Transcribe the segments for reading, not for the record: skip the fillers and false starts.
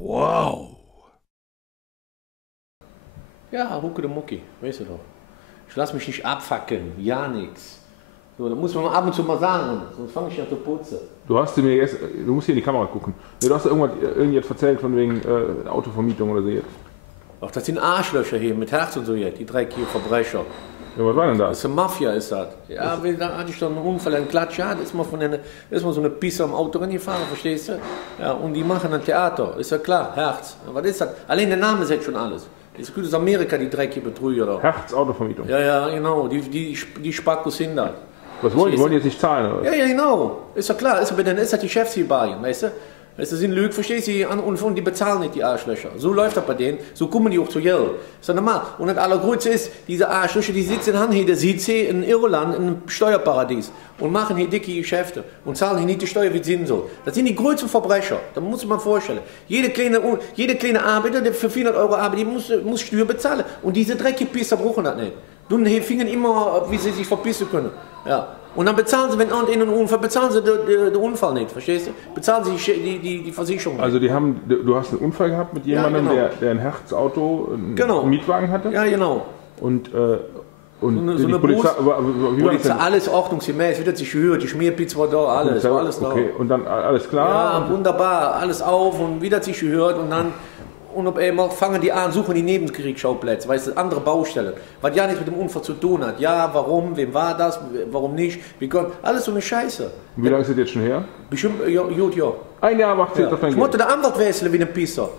Wow. Ja, Hucke de Mucki, weißt du doch. Ich lass mich nicht abfackeln, ja nix. So, da muss man ab und zu mal sagen, sonst fange ich an zu putzen. Du musst hier in die Kamera gucken. Du hast irgendwas erzählt von wegen Autovermietung oder so jetzt. Ach, das sind Arschlöcher hier mit Herz und so jetzt, die dreckigen Verbrecher. Ja, was war denn das? Das ist eine Mafia, ist das. Ja, da hatte ich doch einen Unfall, einen Klatsch, ja, da ist mal so eine Pisse am Auto reingefahren, verstehst du? Ja, und die machen ein Theater, ist ja klar, Herz. Was ist das? Allein der Name sagt schon alles. Das ist gut, das Amerika, die dreckige Betrüger. Herz Autovermietung. Ja, ja, genau, die Spackos sind das. Was wollen die? Wollen die jetzt nicht zahlen, oder? Ja, genau, ist ja klar, ist das die Chefs hier bei ihnen, weißt du? Das sind Lügen, verstehst du? Und die bezahlen nicht, die Arschlöcher. So läuft das bei denen, so kommen die auch zu Geld. Ist ja normal. Und das Allergrößte ist, diese Arschlöcher, die sitzen hier, der sitzt hier in Irland, in einem Steuerparadies und machen hier dicke Geschäfte und zahlen hier nicht die Steuer, wie es sind soll. Das sind die größten Verbrecher, da muss man vorstellen. Jede kleine Arbeiter, der für 400 € arbeitet, muss Steuer bezahlen. Und diese dreckige Pisser brauchen das nicht. Die fingen immer, wie sie sich verpissen können. Ja. Und dann bezahlen sie, wenn einen Unfall, bezahlen sie den Unfall nicht, verstehst du? Bezahlen sie die Versicherung. Also du hast einen Unfall gehabt mit jemandem, ja, genau, der ein Herzauto, einen Mietwagen hatte? Ja, genau. Und so die Polizei, wie war das denn? Alles ordnungsgemäß, wieder sich gehört, die Schmierpizza war da, alles da. Okay, und dann alles klar? Ja, wunderbar, alles auf und wieder sich gehört und dann... Und auf einmal fangen die an, suchen die Nebenkriegsschauplätze, weißt du, andere Baustellen, was ja nichts mit dem Unfall zu tun hat. Ja, warum, wem war das, warum nicht, wie kommt, alles so eine Scheiße. Und wie lange ist das jetzt schon her? Bestimmt, ja. Ein Jahr macht sie ja. auf dein Ich musste der Anwalt wechseln wie ein Pisser.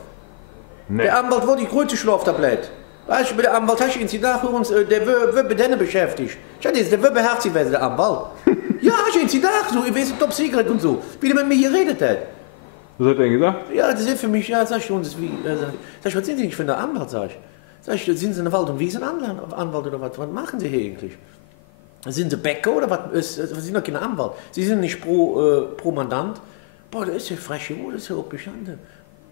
Nee. Der Anwalt wollte die Größe Schlaftablett. Weißt du, bei der Anwalt hast du ihn sie nachher uns, der wird mit denen beschäftigt. Schau dir, der wird beherzigt werden, der Anwalt. Ja, hast du ihn sie nachher so, ich weiß, Top Secret und so, wie der mit mir hier redet hat. Was hat er denn gesagt? Ja, das ist für mich, ja, sag ich, was sind Sie nicht für eine Anwalt, sag ich. Sag ich, sind Sie eine Wald- und Wiesenanwalt oder was machen Sie hier eigentlich? Sind Sie Bäcker oder was? Sie sind doch kein Anwalt. Sie sind nicht pro Mandant. Boah, das ist ja freche, das ist ja auch bestanden.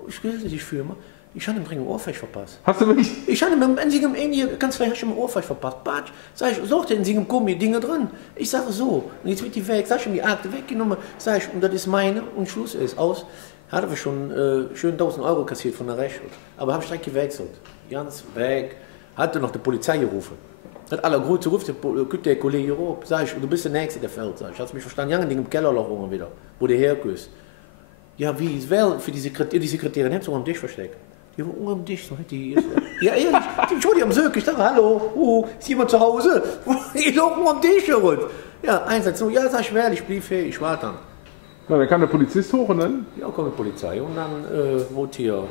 Ich will dich für immer. Ich habe ihm einen Ohrfeig verpasst. Hast du mich? Ich habe ihm in Singem ganz vielleicht einen Ohrfeig verpasst. Batsch, sag ich, such dir in Singem Gummi Dinge drin. Ich sage so, und jetzt wird die weg. Sag ich, die Akte weggenommen. Sag ich, und das ist meine und Schluss ist aus. Hatte wir schon schön 1000 € kassiert von der Rechnung. Aber habe ich direkt gewechselt. Ganz weg. Hatte noch die Polizei gerufen. Hat alle gut gerufen, der Kollege hoch. Sag ich, du bist der Nächste, der fällt. Sag ich, hast du mich verstanden? Ja, im Kellerloch wieder, wo der herküsst. Ja, wie ist wel für die Sekretärin, hat sie am Tisch versteckt. Die war unter dem Tisch, so hat die. Ja, ehrlich, die am Söck. Ich dachte, hallo, ist jemand zu Hause? Ich laufe am Tisch herum. Ja, Einsatz, so, ja, sag ich, ich blieb hier, ich warte dann. Na, dann kam der Polizist hoch und dann? Ja, kommt die Polizei und dann wurde hier.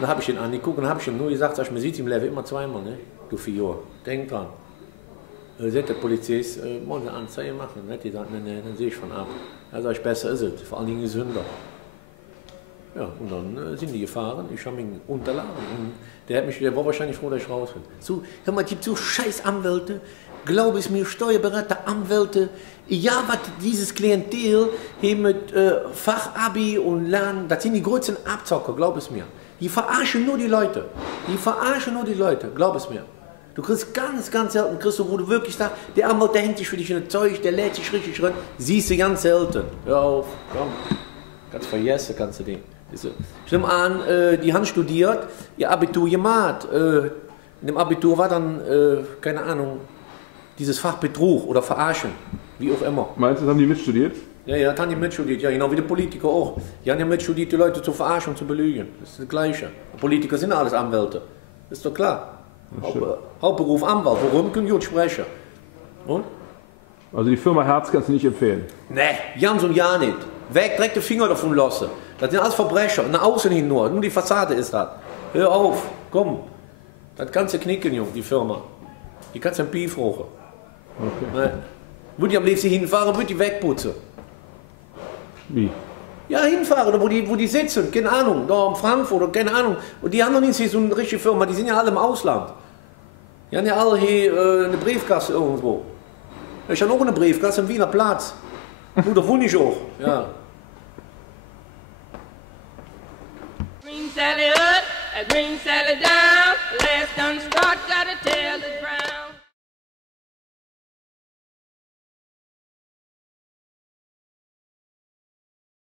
Dann habe ich ihn angeguckt und dann habe ich ihm nur gesagt, sag ich, man sieht im Leben immer zweimal, ne? Du 4 Jahre. Denk dran. Sagt der Polizist, muss eine Anzeige machen. Dann hat die gesagt, nee, dann sehe ich von ab. Da sag ich, besser ist es, vor allen Dingen gesünder. Ja, und dann sind die gefahren, ich habe ihn unterladen. Und der war wahrscheinlich froh, dass ich raus bin. So, hör mal, es gibt so scheiß Anwälte, glaube es mir, Steuerberater, Anwälte. Ja, was dieses Klientel hier mit Fachabi und Lernen, das sind die größten Abzocker, glaub es mir. Die verarschen nur die Leute. Glaub es mir. Du kriegst ganz selten, wo du wirklich sagst, der Anwalt, der hängt sich für dich in das Zeug, der lädt sich richtig rein. Siehst du ganz selten. Hör auf, komm. Ganz vergessen kannst du den. Ich nehme an, die haben studiert, ihr Abitur gemacht. In dem Abitur war dann, keine Ahnung, dieses Fach Betrug oder Verarschen, wie auch immer. Meinst du, das haben die mitstudiert? Ja, das haben die mitstudiert, ja, genau wie die Politiker auch. Die haben ja mitstudiert, die Leute zu verarschen und zu belügen. Das ist das Gleiche. Politiker sind alles Anwälte. Das ist doch klar. Hauptberuf Anwalt, warum können die sprechen? Und? Also die Firma Herz kannst du nicht empfehlen? Nee, ganz und ja nicht. Weg, direkt die Finger davon lassen. Das sind alles Verbrecher, nach außen hin nur die Fassade ist das. Hör auf, komm. Das kannst du knicken, Junge, die Firma. Die kannst du ein Beef rauchen. Okay. Nee. Würde ich am liebsten hinfahren, würde die wegputzen. Wie? Ja, hinfahren, wo die sitzen, keine Ahnung, da in Frankfurt oder keine Ahnung. Und die haben noch nicht so eine richtige Firma, die sind ja alle im Ausland. Die haben ja alle hier eine Briefkasse irgendwo. Ich habe auch eine Briefkasse im Wiener Platz. Nur da wohne ich auch, ja. Green Sally up, a green Sally down, last done start, gotta tell the ground.